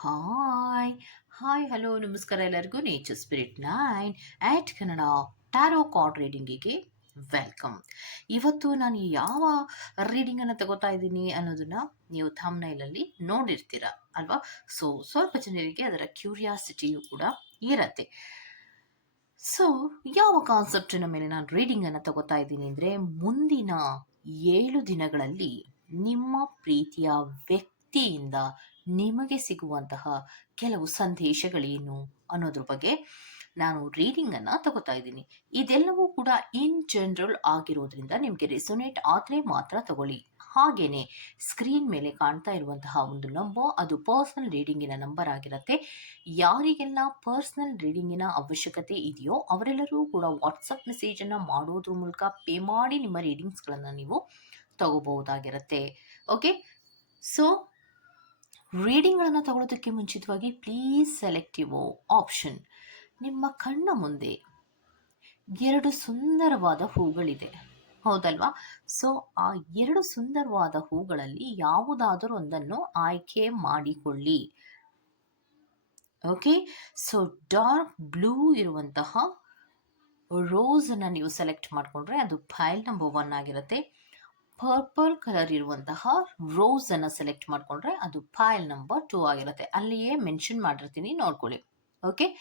Hi hi hello ನಮಸ್ಕಾರ ಎಲ್ಲರಿಗೂ. Nature spirit nine at Kannada tarot card ರೀಡಿಂಗಿಗೆ welcome ಇವತ್ತು ನಾನು ಯಾವ ರೀಡಿಂಗನ್ನು ತಗೋತಾ ಇದ್ದೀನಿ ಅನ್ನೋದನ್ನ ನೀವು ಥಮ್ನೈಲಲ್ಲಿ ನೋಡಿರ್ತೀರ, ಅಲ್ವಾ? ಸೊ ಸ್ವಲ್ಪ ಜನರಿಗೆ ಅದರ ಕ್ಯೂರಿಯಾಸಿಟಿಯು ಕೂಡ ಇರತ್ತೆ. ಸೊ ಯಾವ ಕಾನ್ಸೆಪ್ಟಿನ ಮೇಲೆ ನಾನು ರೀಡಿಂಗನ್ನು ತಗೋತಾ ಇದ್ದೀನಿ ಅಂದರೆ, ಮುಂದಿನ ಏಳು ದಿನಗಳಲ್ಲಿ ನಿಮ್ಮ ಪ್ರೀತಿಯ ವ್ಯಕ್ತಿಯಿಂದ ನಿಮಗೆ ಸಿಗುವಂತಹ ಕೆಲವು ಸಂದೇಶಗಳೇನು ಅನ್ನೋದ್ರ ಬಗ್ಗೆ ನಾನು ರೀಡಿಂಗನ್ನು ತಗೋತಾ ಇದ್ದೀನಿ. ಇದೆಲ್ಲವೂ ಕೂಡ ಇನ್ ಜನರಲ್ ಆಗಿರೋದ್ರಿಂದ ನಿಮಗೆ ರೆಸೊನೇಟ್ ಆದರೆ ಮಾತ್ರ ತಗೊಳ್ಳಿ. ಹಾಗೇನೆ ಸ್ಕ್ರೀನ್ ಮೇಲೆ ಕಾಣ್ತಾ ಇರುವಂತಹ ಒಂದು ನಂಬರ್ ಅದು ಪರ್ಸನಲ್ ರೀಡಿಂಗಿನ ನಂಬರ್ ಆಗಿರುತ್ತೆ. ಯಾರಿಗೆಲ್ಲ ಪರ್ಸನಲ್ ರೀಡಿಂಗಿನ ಅವಶ್ಯಕತೆ ಇದೆಯೋ ಅವರೆಲ್ಲರೂ ಕೂಡ ವಾಟ್ಸಪ್ ಮೆಸೇಜನ್ನು ಮಾಡೋದ್ರ ಮೂಲಕ ಪೇ ಮಾಡಿ ನಿಮ್ಮ ರೀಡಿಂಗ್ಸ್ಗಳನ್ನು ನೀವು ತಗೋಬಹುದಾಗಿರುತ್ತೆ. ಓಕೆ ಸೊ ರೀಡಿಂಗ್ಗಳನ್ನು ತಗೊಳ್ಳೋದಕ್ಕೆ ಮುಂಚಿತವಾಗಿ ಪ್ಲೀಸ್ ಸೆಲೆಕ್ಟಿವ್ ಆಪ್ಷನ್. ನಿಮ್ಮ ಕಣ್ಣ ಮುಂದೆ ಎರಡು ಸುಂದರವಾದ ಹೂಗಳಿದೆ. ಹೌದಲ್ವಾ? ಸೊ, ಆ ಎರಡು ಸುಂದರವಾದ ಹೂಗಳಲ್ಲಿ ಯಾವುದಾದರೂ ಒಂದನ್ನು ಆಯ್ಕೆ ಮಾಡಿಕೊಳ್ಳಿ. ಓಕೆ? ಸೊ, ಡಾರ್ಕ್ ಬ್ಲೂ ಇರುವಂತಹ ರೋಸನ್ನು ನೀವು ಸೆಲೆಕ್ಟ್ ಮಾಡಿಕೊಂಡ್ರೆ ಅದು ಫೈಲ್ ನಂಬರ್ ಒನ್ ಆಗಿರುತ್ತೆ. ಪರ್ಪಲ್ ಕಲರ್ ಇರುವಂತಹ ರೋಸ್ ಅನ್ನ ಸೆಲೆಕ್ಟ್ ಮಾಡ್ಕೊಂಡ್ರೆ ಅದು ಫೈಲ್ ನಂಬರ್ ಟೂ ಆಗಿರುತ್ತೆ. ಅಲ್ಲಿಯೇ ಮೆನ್ಷನ್ ಮಾಡಿರ್ತೀನಿ, ನೋಡ್ಕೊಳ್ಳಿ. ಓಕೆ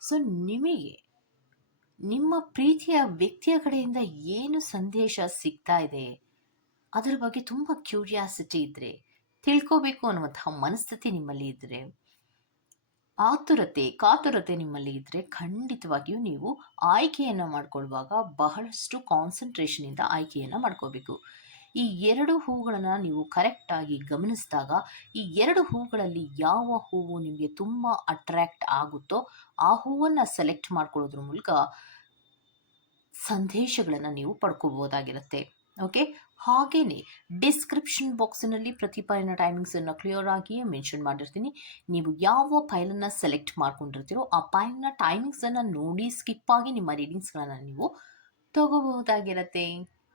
ಸೊ ನಿಮಗೆ ನಿಮ್ಮ ಪ್ರೀತಿಯ ವ್ಯಕ್ತಿಯ ಕಡೆಯಿಂದ ಏನು ಸಂದೇಶ ಸಿಗ್ತಾ ಇದೆ? ಅದರ ಬಗ್ಗೆ ತುಂಬ ಕ್ಯೂರಿಯಾಸಿಟಿ ಇದ್ರೆ, ತಿಳ್ಕೋಬೇಕು ಅನ್ನುವಂತಹ ಮನಸ್ಥಿತಿ ನಿಮ್ಮಲ್ಲಿ ಇದ್ರೆ, ಆತುರತೆ, ಕಾತುರತೆ ನಿಮ್ಮಲ್ಲಿ ಇದ್ರೆ ಖಂಡಿತವಾಗಿಯೂ ನೀವು ಆಯ್ಕೆಯನ್ನು ಮಾಡ್ಕೊಳ್ಳುವಾಗ ಬಹಳಷ್ಟು ಕಾನ್ಸಂಟ್ರೇಷನಿಂದ ಆಯ್ಕೆಯನ್ನು ಮಾಡ್ಕೋಬೇಕು. ಈ ಎರಡು ಹೂಗಳನ್ನು ನೀವು ಕರೆಕ್ಟಾಗಿ ಗಮನಿಸಿದಾಗ ಈ ಎರಡು ಹೂಗಳಲ್ಲಿ ಯಾವ ಹೂವು ನಿಮಗೆ ತುಂಬ ಅಟ್ರ್ಯಾಕ್ಟ್ ಆಗುತ್ತೋ ಆ ಹೂವನ್ನು ಸೆಲೆಕ್ಟ್ ಮಾಡ್ಕೊಳ್ಳೋದ್ರ ಮೂಲಕ ಸಂದೇಶಗಳನ್ನು ನೀವು ಪಡ್ಕೋಬೋದಾಗಿರುತ್ತೆ. ಓಕೆ ಹಾಗೆಯೇ ಡಿಸ್ಕ್ರಿಪ್ಷನ್ ಬಾಕ್ಸಿನಲ್ಲಿ ಪ್ರತಿ ಫೈಲಿನ ಟೈಮಿಂಗ್ಸನ್ನು ಕ್ಲಿಯರ್ ಆಗಿಯೇ ಮೆನ್ಷನ್ ಮಾಡಿರ್ತೀನಿ. ನೀವು ಯಾವ ಫೈಲನ್ನು ಸೆಲೆಕ್ಟ್ ಮಾಡ್ಕೊಂಡಿರ್ತೀರೋ ಆ ಫೈಲ್ನ ಟೈಮಿಂಗ್ಸನ್ನು ನೋಡಿ ಸ್ಕಿಪ್ ಆಗಿ ನಿಮ್ಮ ರೀಡಿಂಗ್ಸ್ಗಳನ್ನು ನೀವು ತಗೋಬಹುದಾಗಿರುತ್ತೆ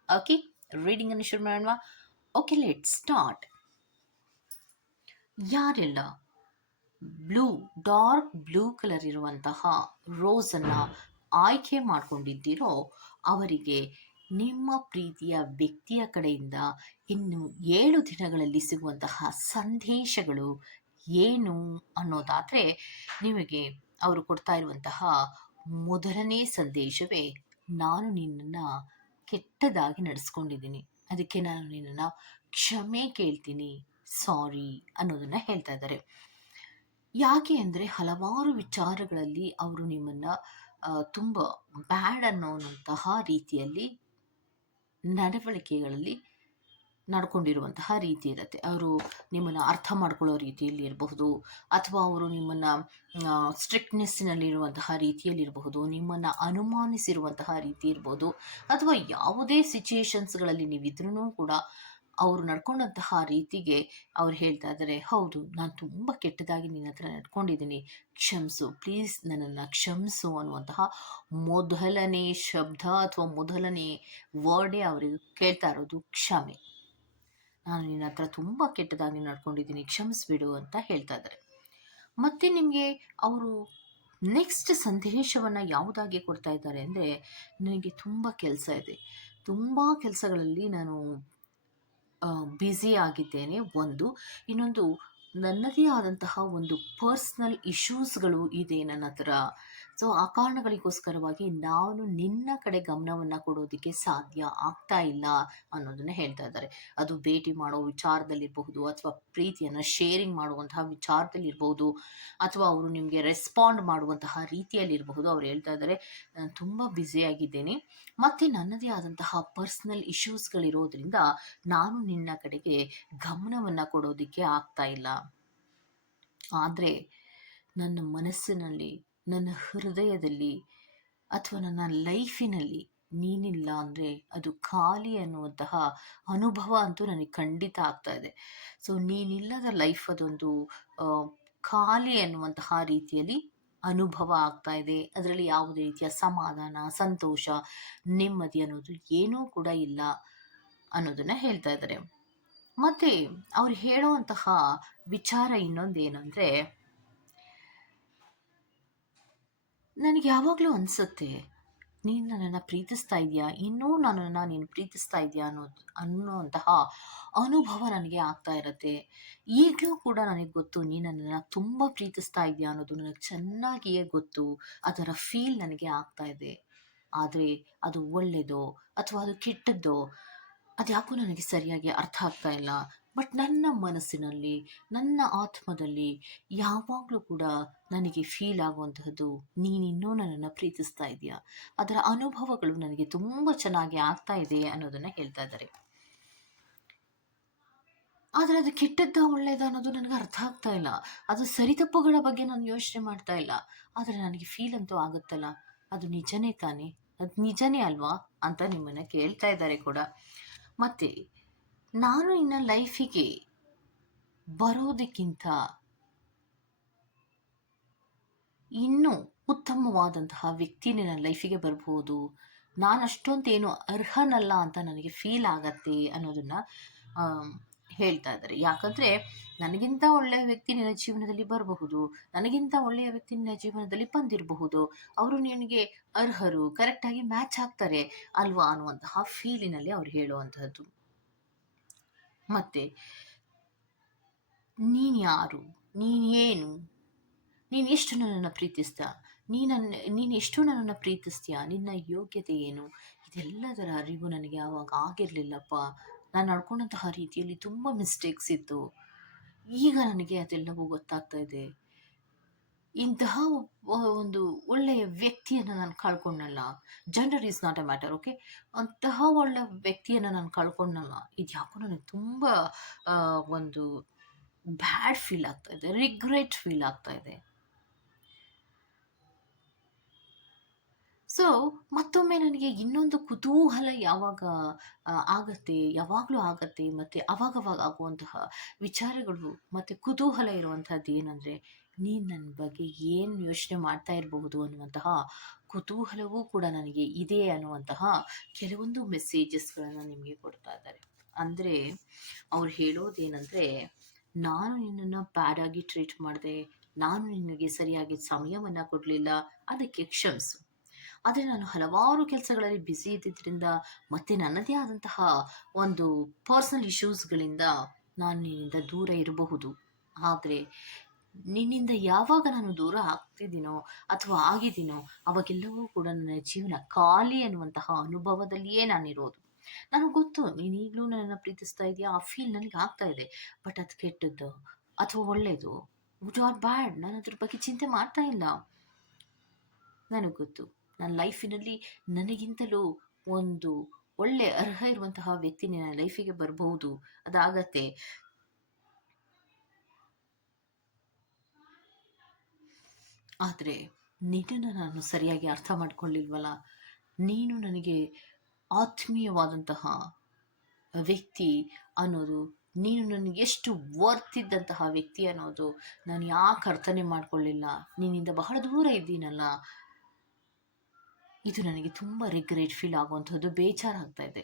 ಓಕೆ ರೀಡಿಂಗ್ ಅನ್ನು ಶುರು ಮಾಡೋಣ ಓಕೆ ಲೆಟ್ ಸ್ಟಾರ್ಟ್ ಯಾರೆಲ್ಲ ಬ್ಲೂ ಡಾರ್ಕ್ ಬ್ಲೂ ಕಲರ್ ಇರುವಂತಹ ರೋಸನ್ನು ಆಯ್ಕೆ ಮಾಡ್ಕೊಂಡಿದ್ದೀರೋ ಅವರಿಗೆ ನಿಮ್ಮ ಪ್ರೀತಿಯ ವ್ಯಕ್ತಿಯ ಕಡೆಯಿಂದ ಇನ್ನು ಏಳು ದಿನಗಳಲ್ಲಿ ಸಿಗುವಂತಹ ಸಂದೇಶಗಳು ಏನು ಅನ್ನೋದಾದರೆ ನಿಮಗೆ ಅವರು ಕೊಡ್ತಾ ಇರುವಂತಹ ಮೊದಲನೇ ಸಂದೇಶವೇ ನಾನು ನಿನ್ನನ್ನು ಕೆಟ್ಟದಾಗಿ ನಡೆಸ್ಕೊಂಡಿದ್ದೀನಿ. ಅದಕ್ಕೆ ನಾನು ನಿನ್ನನ್ನು ಕ್ಷಮೆ ಕೇಳ್ತೀನಿ. ಸಾರಿ ಅನ್ನೋದನ್ನು ಹೇಳ್ತಾ ಇದ್ದಾರೆ. ಯಾಕೆ ಅಂದರೆ ಹಲವಾರು ವಿಚಾರಗಳಲ್ಲಿ ಅವರು ನಿಮ್ಮನ್ನು ತುಂಬ ಬ್ಯಾಡ್ ಅನ್ನೋಂತಹ ರೀತಿಯಲ್ಲಿ, ನಡವಳಿಕೆಗಳಲ್ಲಿ ನಡ್ಕೊಂಡಿರುವಂತಹ ರೀತಿ ಇರುತ್ತೆ. ಅವರು ನಿಮ್ಮನ್ನು ಅರ್ಥ ಮಾಡ್ಕೊಳ್ಳೋ ರೀತಿಯಲ್ಲಿ ಇರಬಹುದು, ಅಥವಾ ಅವರು ನಿಮ್ಮನ್ನು ಸ್ಟ್ರಿಕ್ಟ್ನೆಸ್ಸಿನಲ್ಲಿರುವಂತಹ ರೀತಿಯಲ್ಲಿರಬಹುದು ನಿಮ್ಮನ್ನು ಅನುಮಾನಿಸಿರುವಂತಹ ರೀತಿ ಇರ್ಬೋದು, ಅಥವಾ ಯಾವುದೇ ಸಿಚುಯೇಷನ್ಸ್ಗಳಲ್ಲಿ ನೀವಿದ್ರೂ ಕೂಡ ಅವರು ನಡ್ಕೊಂಡಂತಹ ರೀತಿಗೆ ಅವ್ರು ಹೇಳ್ತಾ ಇದ್ದಾರೆ ಹೌದು, ನಾನು ತುಂಬ ಕೆಟ್ಟದಾಗಿ ನಿನ್ನ ಹತ್ರ ನಡ್ಕೊಂಡಿದ್ದೀನಿ ಕ್ಷಮಿಸು ಪ್ಲೀಸ್ ನನ್ನನ್ನು ಕ್ಷಮಿಸು ಅನ್ನುವಂತಹ ಮೊದಲನೇ ಶಬ್ದ ಅಥವಾ ಮೊದಲನೇ ವರ್ಡೇ ಅವರಿಗೆ ಕೇಳ್ತಾ ಇರೋದು ಕ್ಷಮೆ. ನಾನು ನಿನ್ನ ಹತ್ರ ತುಂಬ ಕೆಟ್ಟದಾಗಿ ನಡ್ಕೊಂಡಿದ್ದೀನಿ, ಕ್ಷಮಿಸ್ಬಿಡು ಅಂತ ಹೇಳ್ತಾ ಇದ್ದಾರೆ. ಮತ್ತೆ ನಿಮಗೆ ಅವರು ನೆಕ್ಸ್ಟ್ ಸಂದೇಶವನ್ನು ಯಾವುದಾಗಿ ಕೊಡ್ತಾ ಇದ್ದಾರೆ ಅಂದರೆ, ನನಗೆ ತುಂಬ ಕೆಲಸ ಇದೆ. ತುಂಬ ಕೆಲಸಗಳಲ್ಲಿ ನಾನು ಬ್ಯುಸಿ ಆಗಿದ್ದೇನೆ, ಒಂದು. ಇನ್ನೊಂದು, ನನ್ನದೇ ಆದಂತಹ ಒಂದು ಪರ್ಸ್ನಲ್ ಇಶ್ಯೂಸ್ಗಳು ಇದೆ ನನ್ನ ಹತ್ರ. ಸೊ ಆ ಕಾರಣಗಳಿಗೋಸ್ಕರವಾಗಿ ನಾನು ನಿನ್ನ ಕಡೆ ಗಮನವನ್ನು ಕೊಡೋದಕ್ಕೆ ಸಾಧ್ಯ ಆಗ್ತಾ ಇಲ್ಲ ಅನ್ನೋದನ್ನು ಹೇಳ್ತಾ ಇದ್ದಾರೆ. ಅದು ಭೇಟಿ ಮಾಡೋ ವಿಚಾರದಲ್ಲಿರಬಹುದು ಅಥವಾ ಪ್ರೀತಿಯನ್ನು ಶೇರಿಂಗ್ ಮಾಡುವಂತಹ ವಿಚಾರದಲ್ಲಿರಬಹುದು ಅಥವಾ ಅವರು ನಿಮಗೆ ರೆಸ್ಪಾಂಡ್ ಮಾಡುವಂತಹ ರೀತಿಯಲ್ಲಿರಬಹುದು ಅವ್ರು ಹೇಳ್ತಾ ಇದ್ದಾರೆ. ನಾನು ತುಂಬ ಬ್ಯುಸಿಯಾಗಿದ್ದೇನೆ ಮತ್ತು ನನ್ನದೇ ಆದಂತಹ ಪರ್ಸ್ನಲ್ ಇಶ್ಯೂಸ್ಗಳಿರೋದ್ರಿಂದ ನಾನು ನಿನ್ನ ಕಡೆಗೆ ಗಮನವನ್ನು ಕೊಡೋದಕ್ಕೆ ಆಗ್ತಾ ಇಲ್ಲ. ಆದರೆ ನನ್ನ ಮನಸ್ಸಿನಲ್ಲಿ ನನ್ನ ಹೃದಯದಲ್ಲಿ ಅಥವಾ ನನ್ನ ಲೈಫಿನಲ್ಲಿ ನೀನಿಲ್ಲ ಅಂದರೆ ಅದು ಖಾಲಿ ಅನ್ನುವಂತಹ ಅನುಭವ ಅಂತೂ ನನಗೆ ಖಂಡಿತ ಆಗ್ತಾ ಇದೆ. ಸೊ ನೀನಿಲ್ಲದ ಲೈಫ್ ಅದೊಂದು ಖಾಲಿ ಅನ್ನುವಂತಹ ರೀತಿಯಲ್ಲಿ ಅನುಭವ ಆಗ್ತಾ ಇದೆ. ಅದರಲ್ಲಿ ಯಾವುದೇ ರೀತಿಯ ಸಮಾಧಾನ, ಸಂತೋಷ, ನೆಮ್ಮದಿ ಅನ್ನೋದು ಏನೂ ಕೂಡ ಇಲ್ಲ ಅನ್ನೋದನ್ನ ಹೇಳ್ತಾ ಇದ್ದಾರೆ. ಮತ್ತೆ ಅವ್ರು ಹೇಳುವಂತಹ ವಿಚಾರ ಇನ್ನೊಂದೇನೆಂದರೆ ನನಗೆ ಯಾವಾಗಲೂ ಅನಿಸುತ್ತೆ, ನೀನು ನನ್ನನ್ನು ಪ್ರೀತಿಸ್ತಾ ಇದೆಯಾ? ಇನ್ನೂ ನನ್ನನ್ನು ನೀನು ಪ್ರೀತಿಸ್ತಾ ಇದೆಯಾ ಅನ್ನೋದು ಅನ್ನುವಂತಹ ಅನುಭವ ನನಗೆ ಆಗ್ತಾ ಇರುತ್ತೆ. ಈಗಲೂ ಕೂಡ ನನಗೆ ಗೊತ್ತು, ನೀನು ನನ್ನನ್ನು ತುಂಬ ಪ್ರೀತಿಸ್ತಾ ಇದೆಯಾ ಅನ್ನೋದು ನನಗೆ ಚೆನ್ನಾಗಿಯೇ ಗೊತ್ತು. ಅದರ ಫೀಲ್ ನನಗೆ ಆಗ್ತಾ ಇದೆ. ಆದರೆ ಅದು ಒಳ್ಳೆಯದೋ ಅಥವಾ ಅದು ಕೆಟ್ಟದ್ದೋ ಅದು ಯಾಕೋ ನನಗೆ ಸರಿಯಾಗಿ ಅರ್ಥ ಆಗ್ತಾ ಇಲ್ಲ. ಬಟ್ ನನ್ನ ಮನಸ್ಸಿನಲ್ಲಿ, ನನ್ನ ಆತ್ಮದಲ್ಲಿ ಯಾವಾಗಲೂ ಕೂಡ ನನಗೆ ಫೀಲ್ ಆಗುವಂತಹದ್ದು ನೀನಿನ್ನೂ ನನ್ನನ್ನು ಪ್ರೀತಿಸ್ತಾ ಇದೆಯಾ ಅದರ ಅನುಭವಗಳು ನನಗೆ ತುಂಬ ಚೆನ್ನಾಗಿ ಆಗ್ತಾ ಇದೆ ಅನ್ನೋದನ್ನು ಹೇಳ್ತಾ ಇದ್ದಾರೆ. ಆದರೆ ಅದು ಕೆಟ್ಟದ್ದ ಒಳ್ಳೇದ ಅನ್ನೋದು ನನಗೆ ಅರ್ಥ ಆಗ್ತಾ ಇಲ್ಲ. ಅದು ಸರಿತಪ್ಪುಗಳ ಬಗ್ಗೆ ನಾನು ಯೋಚನೆ ಮಾಡ್ತಾ ಇಲ್ಲ. ಆದರೆ ನನಗೆ ಫೀಲ್ ಅಂತೂ ಆಗುತ್ತಲ್ಲ. ಅದು ನಿಜನೇ ತಾನೇ? ಅದು ನಿಜನೇ ಅಲ್ವಾ ಅಂತ ನಿಮ್ಮನ್ನು ಕೇಳ್ತಾ ಇದ್ದಾರೆ ಕೂಡ. ಮತ್ತು ನಾನು ಇನ್ನ ಲೈಫಿಗೆ ಬರೋದಕ್ಕಿಂತ ಇನ್ನೂ ಉತ್ತಮವಾದಂತಹ ವ್ಯಕ್ತಿ ನನ್ನ ಲೈಫಿಗೆ ಬರ್ಬೋದು. ನಾನು ಅಷ್ಟೊಂದೇನು ಅರ್ಹನಲ್ಲ ಅಂತ ನನಗೆ ಫೀಲ್ ಆಗತ್ತೆ ಅನ್ನೋದನ್ನ ಹೇಳ್ತಾ ಇದ್ದಾರೆ. ಯಾಕಂದ್ರೆ ನನಗಿಂತ ಒಳ್ಳೆಯ ವ್ಯಕ್ತಿ ನಿನ್ನ ಜೀವನದಲ್ಲಿ ಬರಬಹುದು. ನನಗಿಂತ ಒಳ್ಳೆಯ ವ್ಯಕ್ತಿ ನಿನ್ನ ಜೀವನದಲ್ಲಿ ಬಂದಿರಬಹುದು. ಅವರು ನಿನಗೆ ಅರ್ಹರು ಕರೆಕ್ಟಾಗಿ ಮ್ಯಾಚ್ ಆಗ್ತಾರೆ ಅಲ್ವಾ ಅನ್ನುವಂತಹ ಫೀಲಿನಲ್ಲಿ ಅವ್ರು ಹೇಳುವಂತಹದ್ದು. ಮತ್ತೆ ನೀನು ಯಾರು? ನೀನು ಏನು? ನೀನು ಎಷ್ಟು ನನ್ನನ್ನು ಪ್ರೀತಿಸ್ತಾ? ನೀನನ್ನ, ನೀನು ಎಷ್ಟು ನನ್ನನ್ನು ಪ್ರೀತಿಸ್ತೀಯಾ? ನಿನ್ನ ಯೋಗ್ಯತೆ ಏನು? ಇದೆಲ್ಲದರ ಅರಿವು ನನಗೆ ಯಾವಾಗ ಆಗಿರಲಿಲ್ಲಪ್ಪ. ನಾನು ನಡ್ಕೊಂಡಂತಹ ರೀತಿಯಲ್ಲಿ ತುಂಬ ಮಿಸ್ಟೇಕ್ಸ್ ಇತ್ತು. ಈಗ ನನಗೆ ಅದೆಲ್ಲವೂ ಗೊತ್ತಾಗ್ತಾ ಇದೆ. ಇಂತಹ ಒಂದು ಒಳ್ಳೆಯ ವ್ಯಕ್ತಿಯನ್ನು ನಾನು ಕಳ್ಕೊಂಡಲ್ಲ gender is not a matter okay ಅಂತಹ ಒಳ್ಳೆ ವ್ಯಕ್ತಿಯನ್ನು ನಾನು ಕಳ್ಕೊಂಡಲ್ಲ ಇದು ಯಾಕೋ ನನಗೆ ತುಂಬ ಒಂದು ಬ್ಯಾಡ್ ಫೀಲ್ ಆಗ್ತಾ ಇದೆ ರಿಗ್ರೆಟ್ ಫೀಲ್ ಆಗ್ತಾ ಇದೆ. ಸೊ ಮತ್ತೊಮ್ಮೆ ನನಗೆ ಇನ್ನೊಂದು ಕುತೂಹಲ ಯಾವಾಗ ಆಗತ್ತೆ, ಯಾವಾಗಲೂ ಆಗತ್ತೆ, ಮತ್ತು ಅವಾಗವಾಗ ಆಗುವಂತಹ ವಿಚಾರಗಳು, ಮತ್ತು ಕುತೂಹಲ ಇರುವಂಥದ್ದು ಏನಂದರೆ ನೀನು ನನ್ನ ಬಗ್ಗೆ ಏನು ಯೋಚನೆ ಮಾಡ್ತಾ ಇರಬಹುದು ಅನ್ನುವಂತಹ ಕುತೂಹಲವೂ ಕೂಡ ನನಗೆ ಇದೆ ಅನ್ನುವಂತಹ ಕೆಲವೊಂದು ಮೆಸೇಜಸ್ಗಳನ್ನು ನಿಮಗೆ ಕೊಡ್ತಾ ಇದ್ದಾರೆ. ಅಂದರೆ ಅವ್ರು ಹೇಳೋದೇನೆಂದರೆ, ನಾನು ನಿನ್ನನ್ನು ಬ್ಯಾಡಾಗಿ ಟ್ರೀಟ್ ಮಾಡಿದೆ, ನಾನು ನಿನಗೆ ಸರಿಯಾಗಿ ಸಮಯವನ್ನು ಕೊಡಲಿಲ್ಲ, ಅದಕ್ಕೆ ಕ್ಷಮಿಸು. ಆದರೆ ನಾನು ಹಲವಾರು ಕೆಲಸಗಳಲ್ಲಿ ಬ್ಯುಸಿ ಇದ್ದಿದ್ದರಿಂದ ಮತ್ತೆ ನನ್ನದೇ ಆದಂತಹ ಒಂದು ಪರ್ಸನಲ್ ಇಶ್ಯೂಸ್ಗಳಿಂದ ನಾನು ನಿನ್ನಿಂದ ದೂರ ಇರಬಹುದು. ಆದರೆ ನಿನ್ನಿಂದ ಯಾವಾಗ ನಾನು ದೂರ ಆಗ್ತಿದ್ದೀನೋ ಅಥವಾ ಆಗಿದ್ದೀನೋ ಅವಾಗೆಲ್ಲವೂ ಕೂಡ ನನ್ನ ಜೀವನ ಖಾಲಿ ಅನ್ನುವಂತಹ ಅನುಭವದಲ್ಲಿಯೇ ನಾನಿರೋದು. ನನಗೆ ಗೊತ್ತು ನೀನು ಈಗಲೂ ನನ್ನನ್ನು ಪ್ರೀತಿಸ್ತಾ ಇದೆಯಾ? ಆ ಫೀಲ್ ನನಗೆ ಆಗ್ತಾ ಇದೆ. ಬಟ್ ಅದು ಕೆಟ್ಟದ್ದು ಅಥವಾ ಒಳ್ಳೆಯದು ಗುಡ್ ಆರ್ ಬ್ಯಾಡ್ ನಾನು ಅದ್ರ ಬಗ್ಗೆ ಚಿಂತೆ ಮಾಡ್ತಾ ಇಲ್ಲ. ನನಗೆ ಗೊತ್ತು ನನ್ನ ಲೈಫಿನಲ್ಲಿ ನನಗಿಂತಲೂ ಒಂದು ಒಳ್ಳೆ ಅರ್ಹ ಇರುವಂತಹ ವ್ಯಕ್ತಿ ನನ್ನ ಲೈಫಿಗೆ ಬರಬಹುದು. ಅದಾಗತ್ತೆ. ಆದರೆ ನಿನ್ನನ್ನು ನಾನು ಸರಿಯಾಗಿ ಅರ್ಥ ಮಾಡ್ಕೊಳ್ಳಿಲ್ವಲ್ಲ? ನೀನು ನನಗೆ ಆತ್ಮೀಯವಾದಂತಹ ವ್ಯಕ್ತಿ ಅನ್ನೋದು, ನೀನು ನನಗೆ ಎಷ್ಟು ವರ್ತಿದ್ದಂತಹ ವ್ಯಕ್ತಿ ಅನ್ನೋದು ನಾನು ಯಾಕೆ ಅರ್ಥನೆ ಮಾಡ್ಕೊಳ್ಳಿಲ್ಲ? ನಿನ್ನಿಂದ ಬಹಳ ದೂರ ಇದ್ದೀನಲ್ಲ? ಇದು ನನಗೆ ತುಂಬ ರಿಗ್ರೆಟ್ ಫೀಲ್ ಆಗುವಂಥದ್ದು ಬೇಜಾರಾಗ್ತಾ ಇದೆ.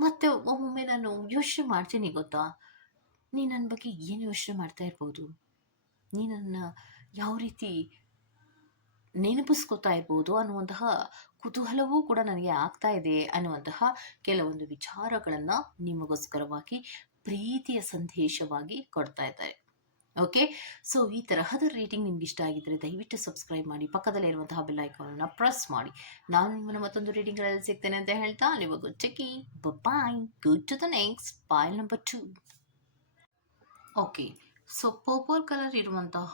ಮತ್ತೆ ಒಮ್ಮೊಮ್ಮೆ ನಾನು ಯೋಚನೆ ಮಾಡ್ತೀನಿ ಗೊತ್ತಾ? ನೀ ನನ್ನ ಬಗ್ಗೆ ಏನು ಯೋಚನೆ ಮಾಡ್ತಾ ಇರ್ಬೋದು? ನೀ ನನ್ನ ಯಾವ ರೀತಿ ನೆನಪಿಸ್ಕೋತಾ ಇರ್ಬೋದು ಅನ್ನುವಂತಹ ಕುತೂಹಲವೂ ಕೂಡ ನನಗೆ ಆಗ್ತಾ ಇದೆ ಅನ್ನುವಂತಹ ಕೆಲವೊಂದು ವಿಚಾರಗಳನ್ನು ನಿಮಗೋಸ್ಕರವಾಗಿ ಪ್ರೀತಿಯ ಸಂದೇಶವಾಗಿ ಕೊಡ್ತಾ ಇದ್ದಾರೆ. ಓಕೆ ಸೊ ಈ ತರಹದ ರೇಟಿಂಗ್ ನಿಮ್ಗೆ ಇಷ್ಟ ಆಗಿದ್ದರೆ ದಯವಿಟ್ಟು ಸಬ್ಸ್ಕ್ರೈಬ್ ಮಾಡಿ, ಪಕ್ಕದಲ್ಲೇ ಇರುವಂತಹ ಬೆಲ್ ಐಕಾನನ್ನು ಪ್ರೆಸ್ ಮಾಡಿ. ನಾನು ನಿಮ್ಮನ್ನು ಮತ್ತೊಂದು ರೇಟಿಂಗ್ಗಳಲ್ಲಿ ಸಿಗ್ತೇನೆ ಅಂತ ಹೇಳ್ತಾ ನೀವು ಚೆಕಿ bye good to the next pile number two okay so purple colour ಇರುವಂತಹ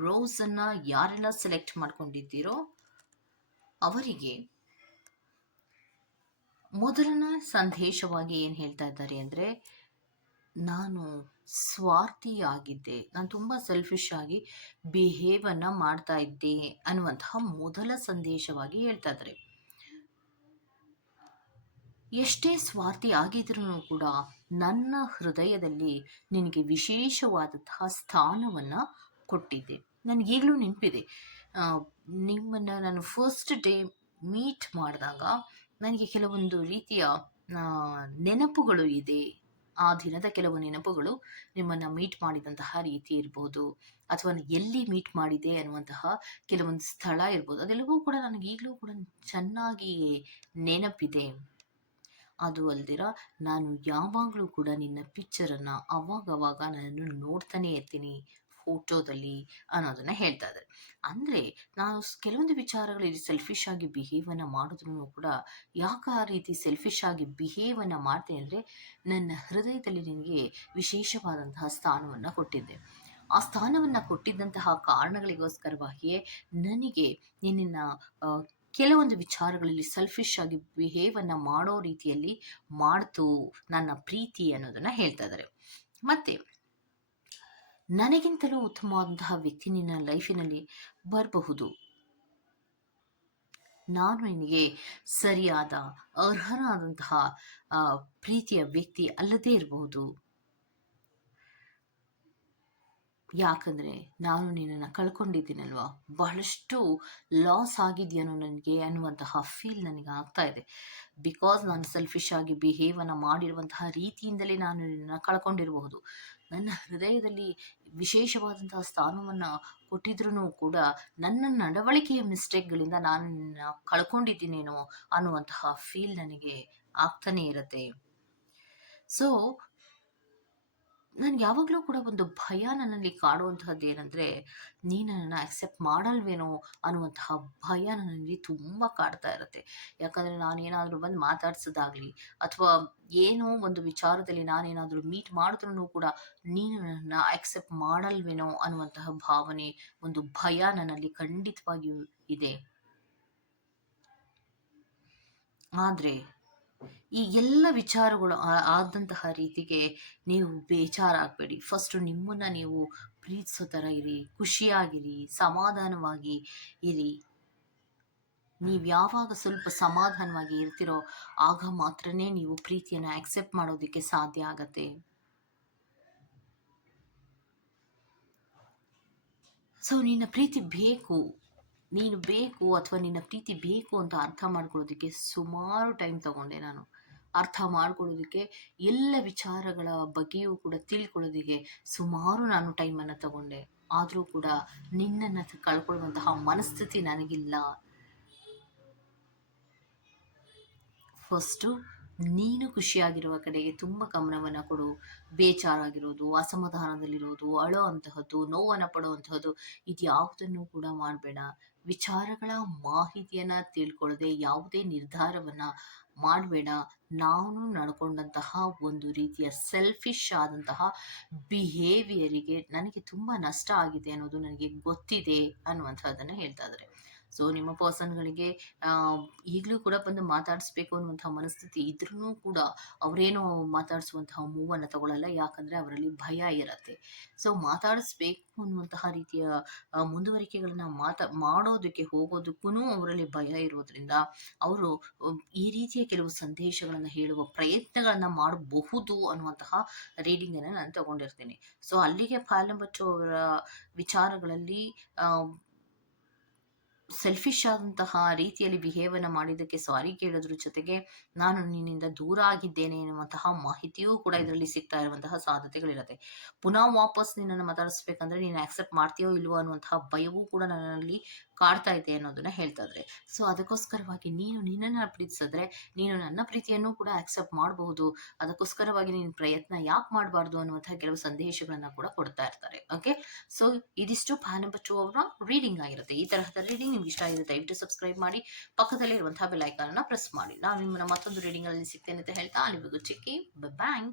ರೋಸನ್ನು ಯಾರೆಲ್ಲ ಸೆಲೆಕ್ಟ್ ಮಾಡ್ಕೊಂಡಿದ್ದೀರೋ ಅವರಿಗೆ ಮೊದಲನ ಸಂದೇಶವಾಗಿ ಏನು ಹೇಳ್ತಾ ಇದ್ದಾರೆ ಅಂದರೆ ನಾನು ಸ್ವಾರ್ಥಿಯಾಗಿದ್ದೆ ನಾನು ತುಂಬ ಸೆಲ್ಫಿಶ್ ಆಗಿ ಬಿಹೇವನ್ನು ಮಾಡ್ತಾ ಇದ್ದೆ ಅನ್ನುವಂತಹ ಮೊದಲ ಸಂದೇಶವಾಗಿ ಹೇಳ್ತಾ ಇದ್ದಾರೆ. ಎಷ್ಟೇ ಸ್ವಾರ್ಥಿ ಆಗಿದ್ರೂ ಕೂಡ ನನ್ನ ಹೃದಯದಲ್ಲಿ ನಿನಗೆ ವಿಶೇಷವಾದಂತಹ ಸ್ಥಾನವನ್ನು ಕೊಟ್ಟಿದ್ದೆ ನನಗೀಗಲೂ ನೆನಪಿದೆ. ನಿಮ್ಮನ್ನು ನಾನು ಫಸ್ಟ್ ಡೇ ಮೀಟ್ ಮಾಡಿದಾಗ ನನಗೆ ಕೆಲವೊಂದು ರೀತಿಯ ನೆನಪುಗಳು ಇದೆ. ಆ ದಿನದ ಕೆಲವು ನೆನಪುಗಳು ನಿಮ್ಮನ್ನ ಮೀಟ್ ಮಾಡಿದಂತಹ ರೀತಿ ಇರ್ಬೋದು, ಅಥವಾ ಎಲ್ಲಿ ಮೀಟ್ ಮಾಡಿದೆ ಅನ್ನುವಂತಹ ಕೆಲವೊಂದು ಸ್ಥಳ ಇರ್ಬೋದು, ಅದೆಲ್ಲವೂ ಕೂಡ ನನಗೆ ಈಗಲೂ ಕೂಡ ಚೆನ್ನಾಗಿ ನೆನಪಿದೆ. ಅದು ಅಲ್ದಿರ ನಾನು ಯಾವಾಗಲೂ ಕೂಡ ನಿನ್ನ ಪಿಕ್ಚರನ್ನು ಅವಾಗವಾಗ ನಾನು ನೋಡ್ತಾನೆ ಇರ್ತೀನಿ ಫೋಟೋದಲ್ಲಿ ಅನ್ನೋದನ್ನು ಹೇಳ್ತಾ ಇದ್ದಾರೆ. ಅಂದರೆ ನಾವು ಕೆಲವೊಂದು ವಿಚಾರಗಳಲ್ಲಿ ಸೆಲ್ಫಿಶ್ ಆಗಿ ಬಿಹೇವನ್ನು ಮಾಡಿದ್ರು ಕೂಡ ಯಾಕೆ ಆ ರೀತಿ ಸೆಲ್ಫಿಶ್ ಆಗಿ ಬಿಹೇವನ್ನು ಮಾಡ್ತೇನೆ ಅಂದರೆ ನನ್ನ ಹೃದಯದಲ್ಲಿ ನಿನಗೆ ವಿಶೇಷವಾದಂತಹ ಸ್ಥಾನವನ್ನು ಕೊಟ್ಟಿದ್ದೆ. ಆ ಸ್ಥಾನವನ್ನು ಕೊಟ್ಟಿದ್ದಂತಹ ಕಾರಣಗಳಿಗೋಸ್ಕರವಾಗಿಯೇ ನನಗೆ ನಿನ್ನ ಕೆಲವೊಂದು ವಿಚಾರಗಳಲ್ಲಿ ಸೆಲ್ಫಿಶ್ ಆಗಿ ಬಿಹೇವನ್ನು ಮಾಡೋ ರೀತಿಯಲ್ಲಿ ಮಾಡ್ತು ನನ್ನ ಪ್ರೀತಿ ಅನ್ನೋದನ್ನ ಹೇಳ್ತಾ ಇದ್ದಾರೆ ಮತ್ತೆ, ನನಗಿಂತಲೂ ಉತ್ತಮವಾದಂತಹ ವ್ಯಕ್ತಿ ನಿನ್ನ ಲೈಫಿನಲ್ಲಿ ಬರಬಹುದು. ನಾನು ನಿನಗೆ ಸರಿಯಾದ, ಅರ್ಹನಾದಂತಹ ಪ್ರೀತಿಯ ವ್ಯಕ್ತಿ ಅಲ್ಲದೇ ಇರಬಹುದು. ಯಾಕಂದ್ರೆ ನಾನು ನಿನ್ನನ್ನು ಕಳ್ಕೊಂಡಿದ್ದೀನಲ್ವಾ? ಬಹಳಷ್ಟು ಲಾಸ್ ಆಗಿದೆಯೇನೋ ನನಗೆ ಅನ್ನುವಂತಹ ಫೀಲ್ ನನಗೆ ಆಗ್ತಾ ಇದೆ. ಬಿಕಾಸ್ ನಾನು ಸೆಲ್ಫಿಶ್ ಆಗಿ ಬಿಹೇವನ್ನು ಮಾಡಿರುವಂತಹ ರೀತಿಯಿಂದಲೇ ನಾನು ನಿನ್ನನ್ನು ಕಳ್ಕೊಂಡಿರಬಹುದು. ನನ್ನ ಹೃದಯದಲ್ಲಿ ವಿಶೇಷವಾದಂತಹ ಸ್ಥಾನವನ್ನು ಕೊಟ್ಟಿದ್ರೂ ಕೂಡ ನನ್ನ ನಡವಳಿಕೆಯ ಮಿಸ್ಟೇಕ್ಗಳಿಂದ ನಾನು ನಿನ್ನ ಕಳ್ಕೊಂಡಿದ್ದೀನೇನೋ ಅನ್ನುವಂತಹ ಫೀಲ್ ನನಗೆ ಆಗ್ತಾನೇ ಇರುತ್ತೆ. ಸೊ ನನ್ಗೆ ಯಾವಾಗಲೂ ಕೂಡ ಒಂದು ಭಯ ನನ್ನಲ್ಲಿ ಕಾಡುವಂತಹದ್ದು ಏನಂದರೆ, ನೀನು ನನ್ನನ್ನು ಅಕ್ಸೆಪ್ಟ್ ಮಾಡಲ್ವೇನೋ ಅನ್ನುವಂತಹ ಭಯ ನನ್ನಲ್ಲಿ ತುಂಬ ಕಾಡ್ತಾ ಇರುತ್ತೆ. ಯಾಕಂದರೆ ನಾನೇನಾದರೂ ಬಂದು ಮಾತಾಡ್ಸೋದಾಗ್ಲಿ, ಅಥವಾ ಏನೋ ಒಂದು ವಿಚಾರದಲ್ಲಿ ನಾನೇನಾದರೂ ಮೀಟ್ ಮಾಡಿದ್ರೂ ಕೂಡ ನೀನು ನನ್ನನ್ನು ಅಕ್ಸೆಪ್ಟ್ ಮಾಡಲ್ವೇನೋ ಅನ್ನುವಂತಹ ಭಾವನೆ, ಒಂದು ಭಯ ನನ್ನಲ್ಲಿ ಖಂಡಿತವಾಗಿಯೂ ಇದೆ. ಆದರೆ ಈ ಎಲ್ಲ ವಿಚಾರಗಳು ಆದಂತಹ ರೀತಿಗೆ ನೀವು ಬೇಜಾರಾಗಬೇಡಿ. ಫಸ್ಟ್ ನಿಮ್ಮನ್ನ ನೀವು ಪ್ರೀತಿಸೋ ಥರ ಇರಿ, ಖುಷಿಯಾಗಿರಿ, ಸಮಾಧಾನವಾಗಿ ಇರಿ. ನೀವು ಯಾವಾಗ ಸ್ವಲ್ಪ ಸಮಾಧಾನವಾಗಿ ಇರ್ತಿರೋ ಆಗ ಮಾತ್ರನೇ ನೀವು ಪ್ರೀತಿಯನ್ನು ಆಕ್ಸೆಪ್ಟ್ ಮಾಡೋದಕ್ಕೆ ಸಾಧ್ಯ ಆಗತ್ತೆ. ಸೊ ನಿನ್ನ ಪ್ರೀತಿ ಬೇಕು. ನೀನು ಬೇಕು ಅಥವಾ ನಿನ್ನ ಪ್ರೀತಿ ಬೇಕು ಅಂತ ಅರ್ಥ ಮಾಡ್ಕೊಳ್ಳೋದಕ್ಕೆ ಸುಮಾರು ಟೈಮ್ ತಗೊಂಡೆ ನಾನು. ಅರ್ಥ ಮಾಡ್ಕೊಳ್ಳೋದಕ್ಕೆ ಎಲ್ಲ ವಿಚಾರಗಳ ಬಗ್ಗೆಯೂ ಕೂಡ ತಿಳ್ಕೊಳ್ಳೋದಕ್ಕೆ ಸುಮಾರು ನಾನು ಟೈಮನ್ನು ತಗೊಂಡೆ. ಆದರೂ ಕೂಡ ನಿನ್ನನ್ನು ಕಳ್ಕೊಳ್ಳುವಂತಹ ಮನಸ್ಥಿತಿ ನನಗಿಲ್ಲ. ಫಸ್ಟು ನೀನು ಖುಷಿಯಾಗಿರುವ ಕಡೆಗೆ ತುಂಬ ಗಮನವನ್ನು ಕೊಡು. ಬೇಜಾರಾಗಿರೋದು, ಅಸಮಾಧಾನದಲ್ಲಿರೋದು ಅಳೋ ಅಂತಹದ್ದು ನೋವನ್ನು ಪಡುವಂತಹದ್ದು ಇದು ಯಾವುದನ್ನು ಕೂಡ ಮಾಡಬೇಡ. ವಿಚಾರಗಳ ಮಾಹಿತಿಯನ್ನ ತಿಳ್ಕೊಳ್ಳದೆ ಯಾವುದೇ ನಿರ್ಧಾರವನ್ನ ಮಾಡಬೇಡ. ನಾನು ನಡ್ಕೊಂಡಂತಹ ಒಂದು ರೀತಿಯ ಸೆಲ್ಫಿಶ್ ಆದಂತಹ ಬಿಹೇವಿಯರಿಗೆ ನನಗೆ ತುಂಬ ನಷ್ಟ ಆಗಿದೆ ಅನ್ನೋದು ನನಗೆ ಗೊತ್ತಿದೆ ಅನ್ನುವಂಥದ್ದನ್ನು ಹೇಳ್ತಾ ಇದ್ದಾರೆ ಸೊ ನಿಮ್ಮ ಪರ್ಸನ್ಗಳಿಗೆ ಈಗಲೂ ಕೂಡ ಬಂದು ಮಾತಾಡಿಸ್ಬೇಕು ಅನ್ನುವಂಥ ಮನಸ್ಥಿತಿ ಇದ್ರೂ ಕೂಡ ಅವರೇನು ಮಾತಾಡಿಸುವಂತಹ ಮೂವನ್ನು ತಗೊಳ್ಳಲ್ಲ ಯಾಕಂದರೆ ಅವರಲ್ಲಿ ಭಯ ಇರತ್ತೆ. ಸೊ ಮಾತಾಡಿಸ್ಬೇಕು ಅನ್ನುವಂತಹ ರೀತಿಯ ಮುಂದುವರಿಕೆಗಳನ್ನು ಮಾತಾ, ಮಾಡೋದಕ್ಕೆ ಹೋಗೋದಕ್ಕೂ ಅವರಲ್ಲಿ ಭಯ ಇರೋದ್ರಿಂದ ಅವರು ಈ ರೀತಿಯ ಕೆಲವು ಸಂದೇಶಗಳನ್ನು ಹೇಳುವ ಪ್ರಯತ್ನಗಳನ್ನು ಮಾಡಬಹುದು ಅನ್ನುವಂತಹ ರೀಡಿಂಗನ್ನು ನಾನು ತಗೊಂಡಿರ್ತೀನಿ. ಸೊ ಅಲ್ಲಿಗೆ ಪಾಲಂಬಚ್ಚು ಅವರ ವಿಚಾರಗಳಲ್ಲಿ ಸೆಲ್ಫಿಶ್ ಆದಂತಹ ರೀತಿಯಲ್ಲಿ ಬಿಹೇವನ್ನು ಮಾಡಿದ್ದಕ್ಕೆ ಸಾರಿ ಕೇಳೋದ್ರ ಜೊತೆಗೆ ನಾನು ನಿನ್ನಿಂದ ದೂರ ಆಗಿದ್ದೇನೆ ಎನ್ನುವಂತಹ ಮಾಹಿತಿಯೂ ಕೂಡ ಇದರಲ್ಲಿ ಸಿಗ್ತಾ ಇರುವಂತಹ ಸಾಧ್ಯತೆಗಳಿರುತ್ತೆ. ಪುನಃ ವಾಪಸ್ ನಿನ್ನನ್ನು ಮಾತಾಡಿಸ್ಬೇಕಂದ್ರೆ ನೀನು ಆಕ್ಸೆಪ್ಟ್ ಮಾಡ್ತೀಯೋ ಇಲ್ವೋ ಅನ್ನುವಂತಹ ಭಯವೂ ಕೂಡ ನನ್ನಲ್ಲಿ ಕಾಡ್ತಾ ಇದೆ ಅನ್ನೋದನ್ನ ಹೇಳ್ತಾ ಇದ್ರೆ. ಸೊ ಅದಕ್ಕೋಸ್ಕರವಾಗಿ ನೀನು ನಿನ್ನನ್ನು ಪ್ರೀತಿಸಿದ್ರೆ ನೀನು ನನ್ನ ಪ್ರೀತಿಯನ್ನು ಕೂಡ ಆಕ್ಸೆಪ್ಟ್ ಮಾಡಬಹುದು. ಅದಕ್ಕೋಸ್ಕರವಾಗಿ ನೀನು ಪ್ರಯತ್ನ ಯಾಕೆ ಮಾಡಬಾರ್ದು ಅನ್ನುವಂತಹ ಕೆಲವು ಸಂದೇಶಗಳನ್ನ ಕೂಡ ಕೊಡ್ತಾ ಇರ್ತಾರೆ. ಓಕೆ ಸೊ ಇದಿಷ್ಟು ಭಾನುಬಚ್ಚು ಅವರ ರೀಡಿಂಗ್ ಆಗಿರುತ್ತೆ. ಈ ತರಹದ ರೀಡಿಂಗ್ ನಿಮ್ಗೆ ಇಷ್ಟ ಆಗಿದೆ ದಯವಿಟ್ಟು ಸಬ್ಸ್ಕ್ರೈಬ್ ಮಾಡಿ. ಪಕ್ಕದಲ್ಲಿ ಇರುವಂತಹ ಬೆಲ್ ಐಕಾನ್ ಪ್ರೆಸ್ ಮಾಡಿ. ನಾನು ನಿಮ್ಮನ್ನ ಮತ್ತೊಂದು ರೀಡಿಂಗ್ ಅಲ್ಲಿ ಸಿಗ್ತೇನೆ ಅಂತ ಹೇಳ್ತಾ, ಅಲ್ಲಿವರೆಗೂ ಚಿಕ್ಕಿ ಬಾಯ್